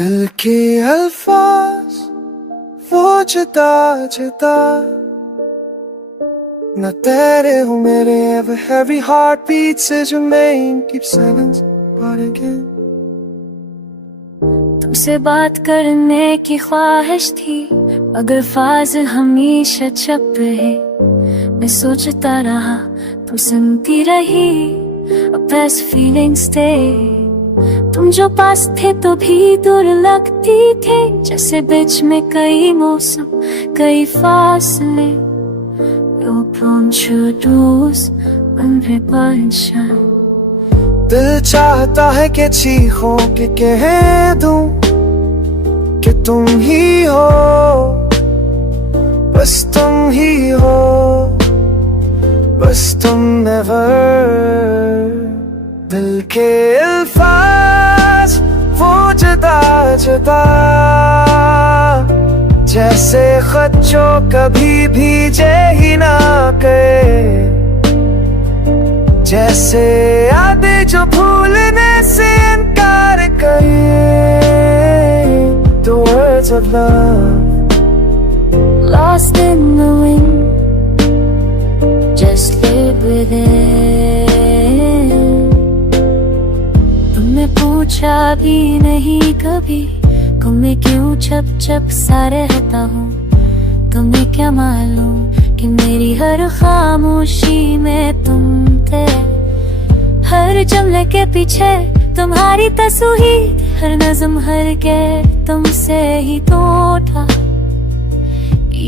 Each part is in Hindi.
दिल के अल्फाज वो जुदा जुदा न तेरे हो मेरे ever every heartbeat says your name keep silence but again तुमसे बात करने की ख्वाहिश थी मगर फाज़िल हमेशा चुप रहे। मैं सोचता रहा तुम सुनती रही best feelings stay। तुम जो पास थे तो भी दूर लगती थे जैसे बीच में कई मौसम कई फासले। You're prone to lose unpreparation। दिल चाहता है कि चीखों के कह दूं कि तुम ही हो बस तुम ही हो बस तुम never। दिल के अल्फाज वो जुदा जुदा जैसे खत जो कभी भीजे ही ना गए जैसे यादें जो भूलने से इनकार करे। The words of love lost in the wind just live with it। तुमने पूछा भी नहीं कभी कि मैं क्यों चुप चुप सा रहता हूँ। तुम्हें क्या मालूम कि मेरी हर खामोशी में तुम थे। हर जुमले के पीछे तुम्हारी तस्वीर हर नज़्म हर के तुमसे ही तो था।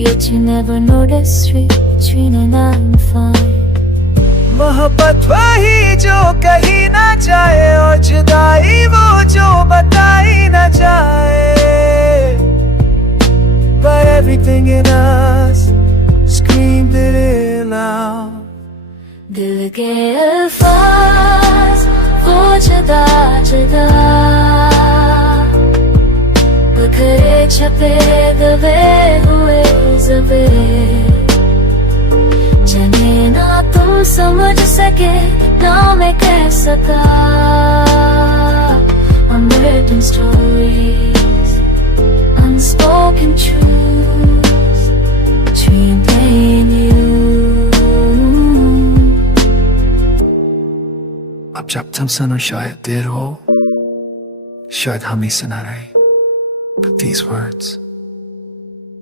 Yet you never noticed between and I'm fine। मोहब्बत वही जो कहीं ना जाए और जुदाई वो जो बताई ना जाए। But everything in us screamed it loud। दिल के अल्फाज वो जुदा जुदा बिखरे छपे दबे हुए ज़बे। जाने ना तुम समझ सके ना मैं कह सका। Unwritten stories, unspoken truths between me and you। अब जब तुम सुनो शायद देर हो शायद हम ही सुना रहे but these words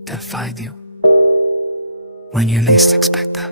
they'll find you when you least expect them।